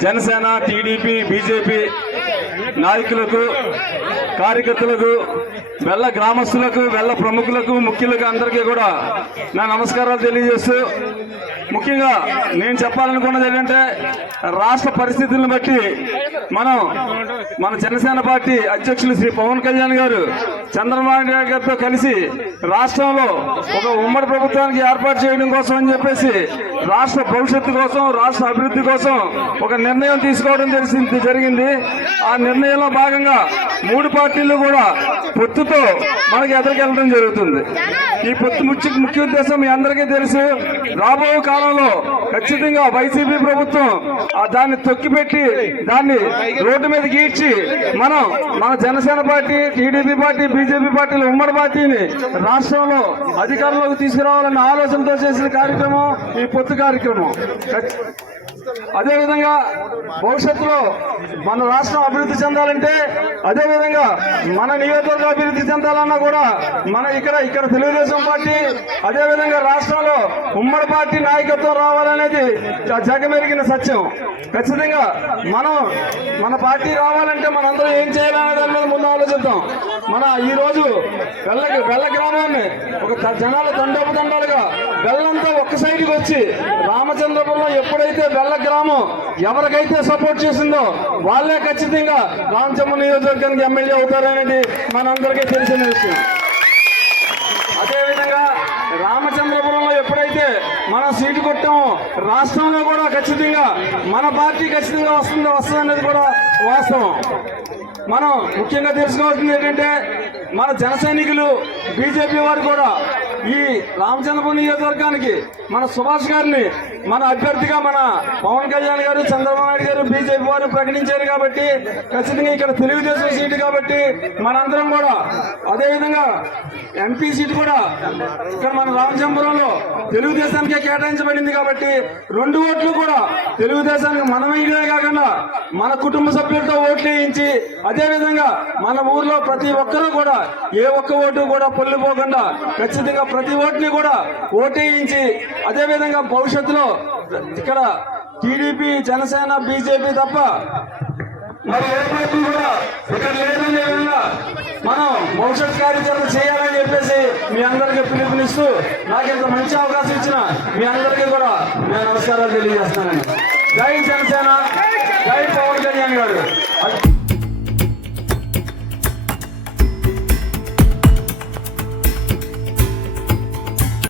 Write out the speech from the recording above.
Janasena TDP BJP నాయకులకు కార్యకర్తలకు వెళ్ళ గ్రామస్తులకు వెళ్ళ ప్రముఖులకు ముఖ్యులకు అందరికీ కూడా నా నమస్కారాలు తెలియజేస్తూ ముఖ్యంగా నేను చెప్పాలనుకున్నది ఏంటంటే రాష్ట్ర పరిస్థితులను బట్టి మనం మన జనసేన పార్టీ అధ్యక్షులు శ్రీ పవన్ కళ్యాణ్ గారు చంద్రబాబు నాయుడు గారితో కలిసి రాష్ట్రంలో ఒక ఉమ్మడి ప్రభుత్వానికి ఏర్పాటు చేయడం కోసం అని చెప్పేసి రాష్ట్ర భవిష్యత్తు కోసం రాష్ట్ర అభివృద్ధి కోసం ఒక నిర్ణయం తీసుకోవడం తెలిసింది జరిగింది. ఆ నిర్ణయంలో భాగంగా మూడు పార్టీలు కూడా పొత్తుతో మనకి ఎదురుకెళ్ళడం జరుగుతుంది. ఈ పొత్తు ముఖ్య ముఖ్య ఉద్దేశం మీ అందరికీ తెలుసు. రాబో కాలంలో ఖచ్చితంగా వైసీపీ ప్రభుత్వం ఆ దాన్ని తొక్కిపెట్టి దాన్ని రోడ్డు మీద గీడ్చి మనం మన Janasena party TDP party BJP పార్టీలు ఉమ్మడి పార్టీని రాష్ట్రంలో అధికారంలోకి తీసుకురావాలన్న ఆలోచనతో చేసిన కార్యక్రమం ఈ పొత్తు కార్యక్రమం. అదేవిధంగా భవిష్యత్తులో మన రాష్ట్రం అభివృద్ధి చెందాలంటే అదేవిధంగా మన నియోజకవర్గం అభివృద్ధి చెందాలన్నా కూడా మన ఇక్కడ ఇక్కడ తెలుగుదేశం పార్టీ అదేవిధంగా రాష్ట్రంలో ఉమ్మడి పార్టీ నాయకత్వం రావాలనేది జగమెరిగిన సత్యం. ఖచ్చితంగా మనం మన పార్టీ రావాలంటే మనందరం ఏం చేయాలనే దాని మీద ముందు ఆలోచిద్దాం. మన ఈ రోజు వెళ్ళ గ్రామాన్ని ఒక జనాలు తండపు తండాలుగా బెల్లంతా ఒక్క సైడ్కి వచ్చి రామచంద్రపురంలో ఎప్పుడైతే బెల్ల గ్రామం ఎవరికైతే సపోర్ట్ చేసిందో వాళ్ళే ఖచ్చితంగా రామచంద్ర నియోజకవర్గానికి ఎమ్మెల్యే అవుతారనేది మనందరికీ తెలిసిన విషయం. అదేవిధంగా రామచంద్రపురంలో ఎప్పుడైతే మనం సీటు కొట్టామో రాష్ట్రంలో కూడా ఖచ్చితంగా మన పార్టీ ఖచ్చితంగా వస్తుంది వస్తుంది అనేది కూడా వాస్తవం. మనం ముఖ్యంగా తెలుసుకోవాల్సింది ఏంటంటే మన జన సైనికులు బీజేపీ వారు కూడా ఈ రామచంద్రపురం నియోజకవర్గానికి మన సుభాష్ గారిని మన అభ్యర్థిగా మన పవన్ కళ్యాణ్ గారు చంద్రబాబు నాయుడు గారు బీజేపీ వారు ప్రకటించారు కాబట్టి ఖచ్చితంగా ఇక్కడ తెలుగుదేశం సీటు కాబట్టి మనందరం కూడా అదేవిధంగా ఎంపీ సీటు కూడా ఇక్కడ మన రామచంద్రపురంలో తెలుగుదేశానికే కేటాయించబడింది కాబట్టి రెండు ఓట్లు కూడా తెలుగుదేశానికి మనమే కాకుండా మన కుటుంబ సభ్యులతో ఓట్లు వేయించి అదేవిధంగా మన ఊర్లో ప్రతి ఒక్కరూ కూడా ఏ ఒక్క ఓటు కూడా పొల్లిపోకుండా ఖచ్చితంగా ప్రతి ఓటుని కూడా ఓటేయించి అదేవిధంగా భవిష్యత్తులో ఇక్కడ టీడీపీ జనసేన బీజేపీ తప్ప మరి ఏ పార్టీ కూడా ఇక్కడ లేదనే విధంగా మనం భవిష్యత్ కార్యాచరణ చేయాలని చెప్పేసి మీ అందరికీ పిలుపునిస్తూ నాకు ఇంత మంచి అవకాశం ఇచ్చిన మీ అందరికీ కూడా నేను నమస్కారాలు తెలియజేస్తున్నాను జై జనసేన!